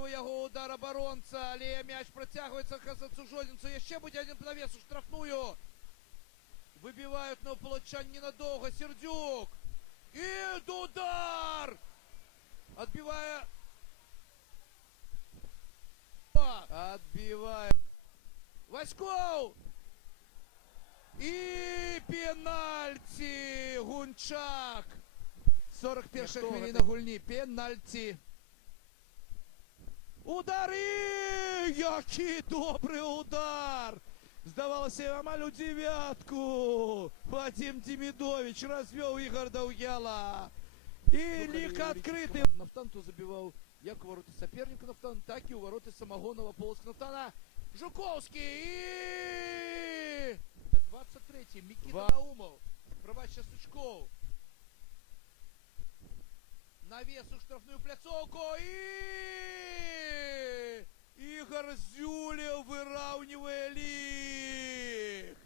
Перший його удар оборонця, але м'яч протягується к Жодінцу. І ще буде один навес у штрафную. Вибивають на полочан ненадовго. Сердюк. І удар! Отбивая. Отбивает. Васьков! І пенальті! Гунчак! 41 Ніхто хвилина не- гульні. Пенальті. Удари! Який добрий удар! Здавалося, амаль у дев'ятку. Вадим Демидович розвел Ігор Довгяла. І лік відкритий. Нафтанту забивав як у ворота соперника Нафтана, так і у ворота самого Новополоцка Нафтана. Жуковський і... 23-й, Микита Ва- Наумов. Пробачте, Сучков. Навес у штрафную пляцовку и... Игорь Зюлев выравнивает лиг.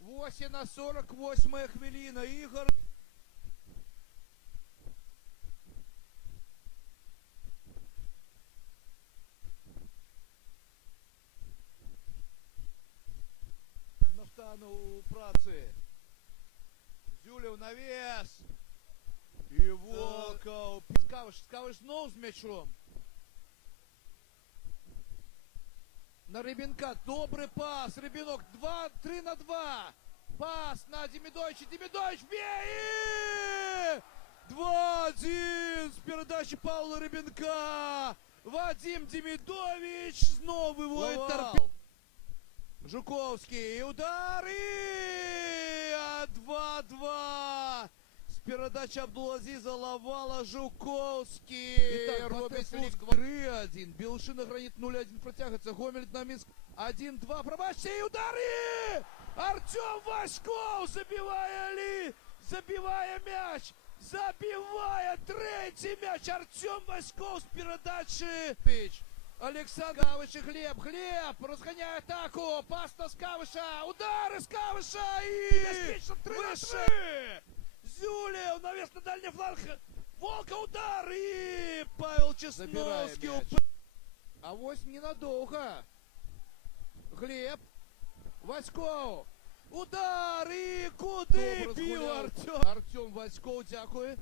8 на 48 хвилина. Игорь... Нафтану у праці. Зюлев навес. І Волков. Скавиш, Скавиш знов з м'ячом. На Рибінка. Добрий пас. Рибінок 2, 3 на 2. Пас на Демідовича. Демідович б'є! 2-1 з передачі Павла Рибінка. Вадим Демідович знову виводить Лавал. торпеду. Жуковський. Удари! А 2-2. Передача Абдулазиза Лавала Жуковский. Итак, робить плюс 3-1. Белшина гранит 0-1 протягивается. Гомель на Минск 1-2. Пробачьте и удары! Артем Вашков, забивая ли, забивая мяч, забивая третий мяч. Артем Вашков с передачи. Пич. Александр Кавыч и Хлеб. Хлеб разгоняет атаку. Паста на Скавыша. Удар из Кавыша и... Беспечно 3 Павел навес на дальний фланг. Волка удар и Павел Чесновский. Уп... А вось ненадолго. Глеб. Васьков. Удар и куды бил Артем. Артем Васьков, дякую.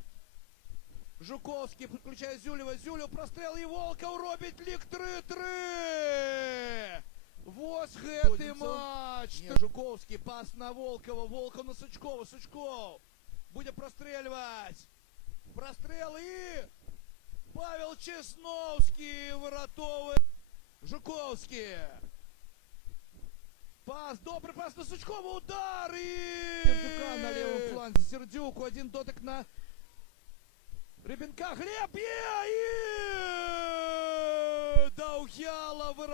Жуковский подключает Зюлева. Зюлю прострел и Волка уробить лік 3-3. Вот гэты матч. Нет, Жуковский пас на Волкова. Волков на Сучкова. Сучков. буде прострілювати. Простріл і Павел Чесновський вратовий. Жуковський. Пас, добрий пас на Сучкова, удар і... Сердюка на лівому фланзі. Сердюку, один дотик на Рибінка. Глеб є! І... Довгяла вира...